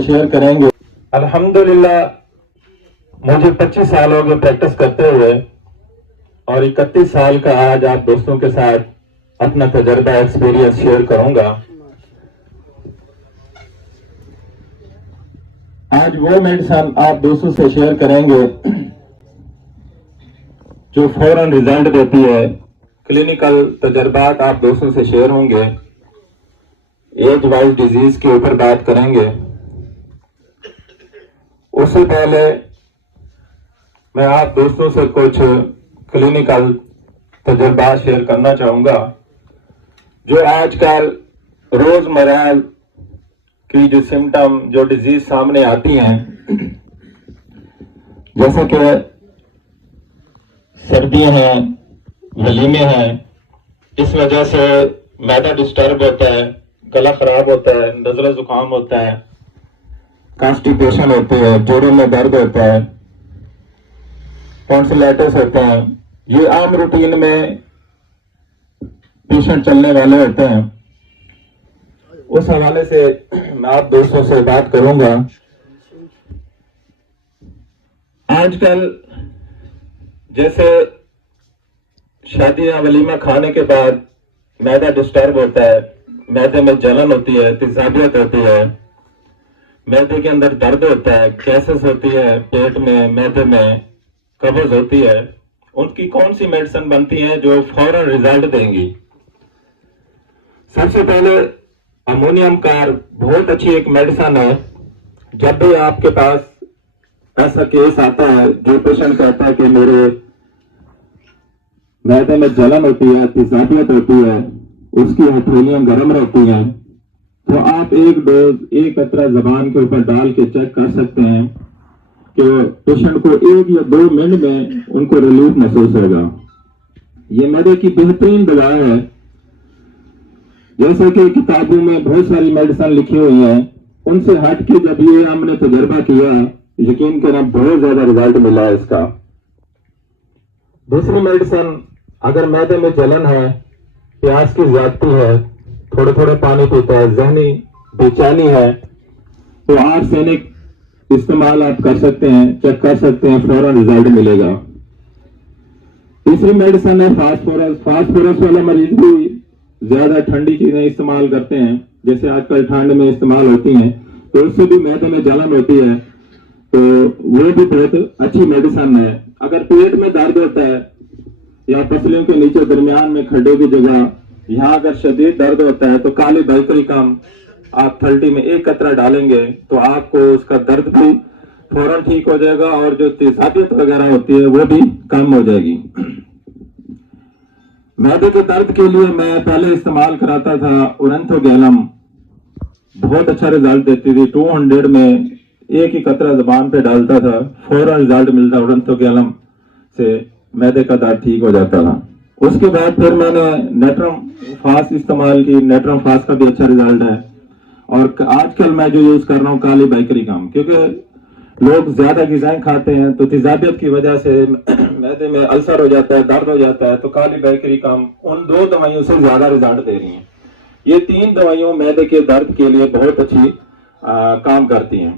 سے شیئر کریں گے۔ الحمدللہ مجھے 25 سال ہو گئے پریکٹس کرتے ہوئے، اور 31 سال کا آج آپ دوستوں کے ساتھ اپنا تجربہ ایکسپیرینس شیئر کروں گا۔ آج وہ میڈیسن آپ دوستوں سے شیئر کریں گے جو فوراً رزلٹ دیتی ہے۔ کلینکل تجربات آپ دوستوں سے شیئر ہوں گے، ایج وائز ڈیزیز کے اوپر بات کریں گے۔ اس سے پہلے میں آپ دوستوں سے کچھ کلینکل تجربات شیئر کرنا چاہوں گا جو آج کل روزمرہ کی جو سمٹم جو ڈیزیز سامنے آتی ہیں، جیسے کہ سردیاں ہیں، ولیمے ہیں، اس وجہ سے معدہ ڈسٹرب ہوتا ہے، گلا خراب ہوتا ہے، نزلہ زکام ہوتا ہے، کانسٹیپیشن ہوتی ہے، جوڑوں میں درد ہوتا ہے، ٹونسلائٹس ہوتا ہے۔ یہ عام روٹین میں پیشنٹ چلنے والے ہوتے ہیں۔ اس حوالے سے میں آپ دوستوں سے بات کروں گا۔ آج کل جیسے شادی یا ولیمہ کھانے کے بعد معدہ ڈسٹرب ہوتا ہے، معدے میں جلن ہوتی ہے، تیزابیت ہوتی ہے، معدے کے اندر درد ہوتا ہے، گیسز ہوتی ہے، پیٹ میں معدے میں قبض ہوتی ہے، ان کی کون سی میڈیسن بنتی ہیں جو فوراً رزلٹ دیں گی؟ سب سے پہلے امونیم کار بہت اچھی ایک میڈیسن ہے۔ جب بھی آپ کے پاس ایسا کیس آتا ہے جو پیشنٹ کہتا ہے کہ میرے معدے میں جلن ہوتی ہے، تیزابیت ہوتی ہے، اس کی ہتھیلیاں گرم رہتی ہیں، تو آپ ایک ڈوز ایک قطرہ زبان کے اوپر ڈال کے چیک کر سکتے ہیں کہ پیشنٹ کو 1 یا 2 منٹ میں ان کو ریلیف محسوس ہوگا۔ یہ معدے کی بہترین دوا ہے۔ جیسے کہ کتابوں میں بہت ساری میڈیسن لکھی ہوئی ہیں، ان سے ہٹ کے جب یہ ہم نے تجربہ کیا، یقین کرنا بہت زیادہ رزلٹ ملا ہے اس کا۔ دوسری میڈیسن، اگر معدے میں جلن ہے، پیاس کی زیادتی ہے، تھوڑے تھوڑے پانی پیتا ہے، ذہنی بے چینی ہے، تو آرسینک استعمال آپ کر سکتے ہیں، چیک کر سکتے ہیں، فوراً رزلٹ ملے گا۔ تیسری میڈیسن ہے فاسفورس۔ فاسفورس والا مریض بھی زیادہ ٹھنڈی چیزیں استعمال کرتے ہیں، جیسے آج کل ٹھنڈ میں استعمال ہوتی ہیں، تو اس سے بھی معدے میں جلن ہوتی ہے، تو وہ بھی بہت اچھی میڈیسن ہے۔ اگر پیٹ میں درد ہوتا ہے یا پسلیوں کے نیچے درمیان میں کھڈے کی جگہ، یہاں اگر شدید درد ہوتا ہے تو کالی بیکری کم آپ 30 میں 1 قطرہ ڈالیں گے تو آپ کو اس کا درد بھی فوراً ٹھیک ہو جائے گا، اور جو تیزابیت وغیرہ ہوتی ہے وہ بھی کم ہو جائے گی۔ معدے کے درد کے لیے میں پہلے استعمال کراتا تھا اورنتھو گیلم، بہت اچھا رزلٹ دیتی تھی۔ 200 میں 1 ہی قطرہ زبان پہ ڈالتا تھا، فوراً رزلٹ ملتا اورنتھو گیلم سے، معدے کا درد ٹھیک ہو جاتا تھا۔ اس کے بعد پھر میں نے نیٹرم فاسٹ استعمال کی، نیٹرم فاسٹ کا بھی اچھا رزلٹ ہے، اور آج کل میں جو یوز کر رہا ہوں کالی بیکری کام، کیونکہ لوگ زیادہ غذائیں کھاتے ہیں تو تیزابیت کی وجہ سے معدے میں السر ہو جاتا ہے، درد ہو جاتا ہے، تو کالی بیکری کام ان 2 دوائیوں سے زیادہ رزلٹ دے رہی ہیں۔ یہ 3 دوائیوں معدے کے درد کے لیے بہت اچھی کام کرتی ہیں۔